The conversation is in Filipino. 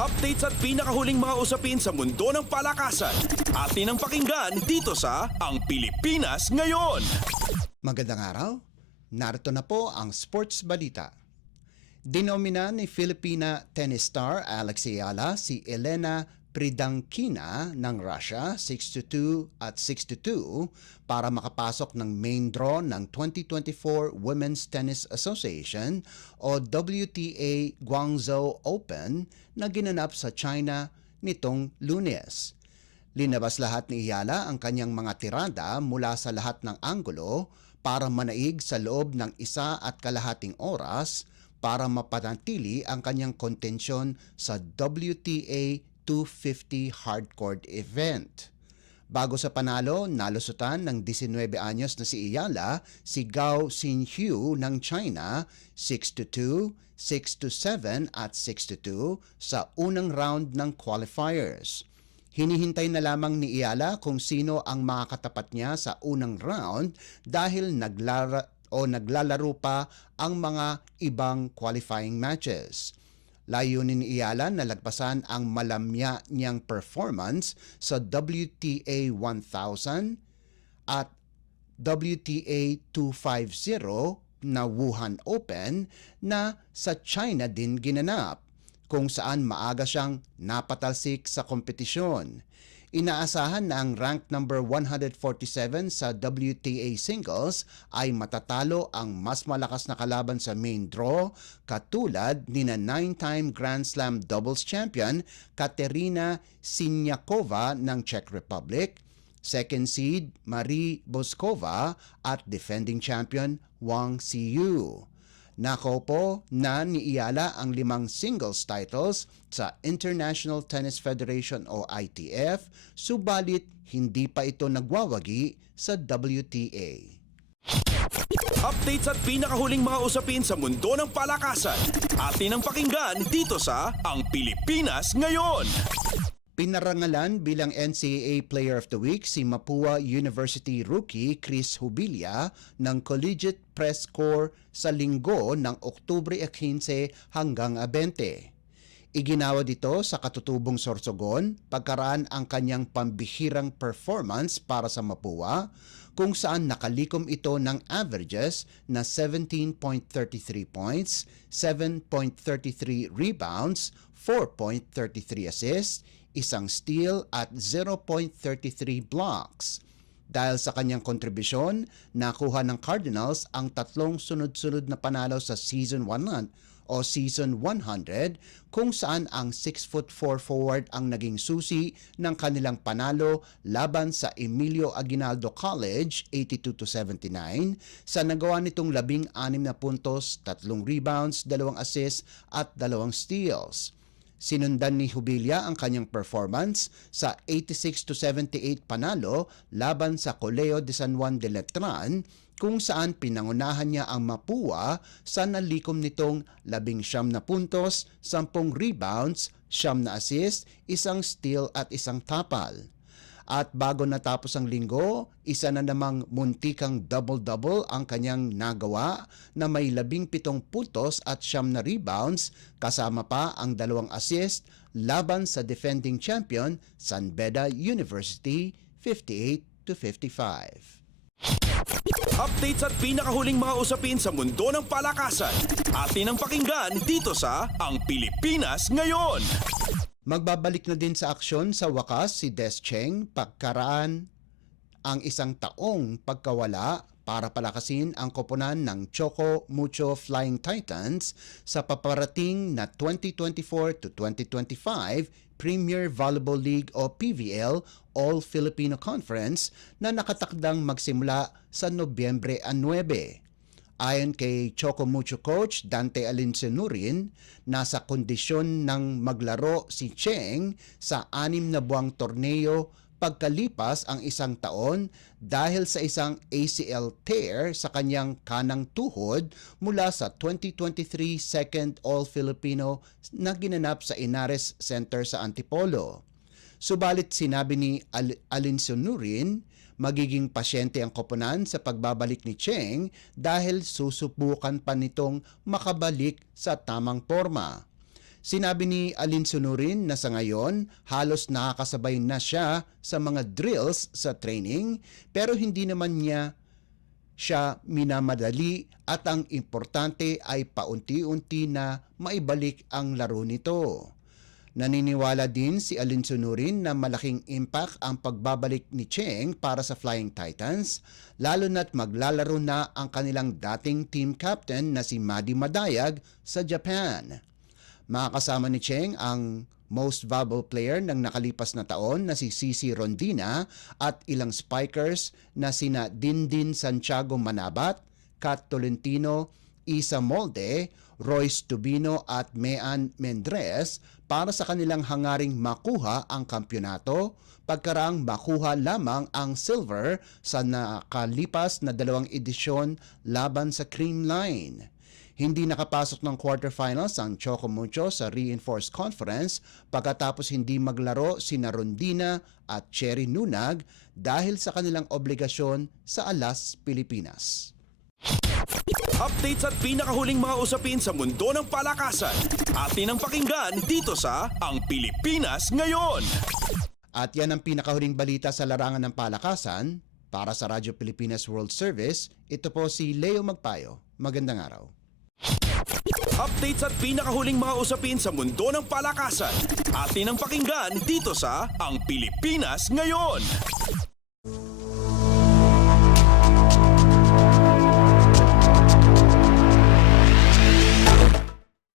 Updates at pinakahuling mga usapin sa mundo ng palakasan. Atin ang pakinggan dito sa Ang Pilipinas Ngayon. Magandang araw. Narito na po ang sports balita. Dinomina ni Filipina tennis star Alex Ayala si Elena Pridankina ng Russia 6-2 at 6-2 para makapasok ng main draw ng 2024 Women's Tennis Association o WTA Guangzhou Open na ginanap sa China nitong Lunes. Linabas lahat ni Ayala ang kanyang mga tirada mula sa lahat ng anggulo para manaig sa loob ng 1.5 oras para mapanatili ang kanyang kontensyon sa WTA 250 hardcourt event. Bago sa panalo, nalusutan ng 19 anyos na si Ayala si Gao Xinhu ng China 6-2, 6-7 at 6-2 sa unang round ng qualifiers. Hinihintay na lamang ni Ayala kung sino ang makakatapat niya sa unang round dahil naglalaro pa ang mga ibang qualifying matches. Layunin ni Ayala na lagpasan ang malamya niyang performance sa WTA 1000 at WTA 250 na Wuhan Open na sa China din ginanap, kung saan maaga siyang napatalsik sa kompetisyon. Inaasahan na ang ranked number 147 sa WTA singles ay matatalo ang mas malakas na kalaban sa main draw katulad ni na 9-time Grand Slam doubles champion Katerina Siniakova ng Czech Republic, second seed Marie Boskova at defending champion Wang Xiyu. Nakopo na ni Ayala ang 5 singles titles sa International Tennis Federation o ITF, subalit hindi pa ito nagwawagi sa WTA. Updates at pinakahuling mga usapin sa mundo ng palakasan. Atin ang pakinggan dito sa Ang Pilipinas Ngayon. Pinarangalan bilang NCAA Player of the Week si Mapua University rookie Chris Hubilia ng Collegiate Press Corps sa linggo ng Oktubre 15 hanggang 20. Iginawa dito sa katutubong Sorsogon pagkaraan ang kanyang pambihirang performance para sa Mapua, kung saan nakalikom ito ng averages na 17.33 points, 7.33 rebounds, 4.33 assists, 1 steal at 0.33 blocks. Dahil sa kanyang kontribusyon, nakuha ng Cardinals ang 3 sunod-sunod na panalo sa Season 100 o Season 100, kung saan ang 6'4" forward ang naging susi ng kanilang panalo laban sa Emilio Aguinaldo College 82-79 sa nagawa nitong 16 na puntos, 3 rebounds, 2 assists at 2 steals. Sinundan ni Hubilia ang kanyang performance sa 86-78 panalo laban sa Coleo de San Juan de Letran, kung saan pinangunahan niya ang Mapua sa nalikom nitong 19 na puntos, 10 rebounds, 9 na assist, 1 steal at 1 tapal. At bago natapos ang linggo, isa na namang muntikang double-double ang kanyang nagawa na may 17 puntos at 9 na rebounds, kasama pa ang 2 assist laban sa defending champion San Beda University 58-55. Updates at pinakahuling mga usapin sa mundo ng palakasan. Atin ang pakinggan dito sa Ang Pilipinas Ngayon. Magbabalik na din sa aksyon sa wakas si Des Cheng pagkaraan ang 1 taong pagkawala para palakasin ang koponan ng Choco Mucho Flying Titans sa paparating na 2024-2025 Premier Volleyball League o PVL All-Filipino Conference na nakatakdang magsimula sa Nobyembre 9. Ayon kay Choco Mucho coach Dante Alincenurin, nasa kondisyon ng maglaro si Cheng sa 6 na buwang torneo pagkalipas ang 1 taon dahil sa isang ACL tear sa kanyang kanang tuhod mula sa 2023 Second All-Filipino na ginanap sa Inares Center sa Antipolo. Subalit sinabi ni Alincenurin, magiging pasyente ang koponan sa pagbabalik ni Cheng dahil susubukan pa nitong makabalik sa tamang forma. Sinabi ni Alinsunurin na sa ngayon halos nakakasabay na siya sa mga drills sa training pero hindi naman niya siya minamadali at ang importante ay paunti-unti na maibalik ang laro nito. Naniniwala din si Alinsunurin na malaking impact ang pagbabalik ni Cheng para sa Flying Titans, lalo na't maglalaro na ang kanilang dating team captain na si Madi Madayag sa Japan. Makakasama ni Cheng ang most valuable player ng nakalipas na taon na si Cici Rondina at ilang spikers na sina Dindin Santiago Manabat, Kat Tolentino, Isa Molde, Royce Tubino at Mean Mendres para sa kanilang hangaring makuha ang kampyonato pagkaraang makuha lamang ang silver sa nakalipas na 2 edisyon laban sa Creamline. Hindi nakapasok ng quarterfinals ang Choco Mucho sa Reinforced Conference pagkatapos hindi maglaro sina Rondina at Cherry Nunag dahil sa kanilang obligasyon sa Alas, Pilipinas. Updates at pinakahuling mga usapin sa mundo ng palakasan. Atin ang pakinggan dito sa Ang Pilipinas Ngayon. At yan ang pinakahuling balita sa larangan ng palakasan. Para sa Radyo Pilipinas World Service, ito po si Leo Magpayo. Magandang araw. Updates at pinakahuling mga usapin sa mundo ng palakasan. Atin ang pakinggan dito sa Ang Pilipinas Ngayon.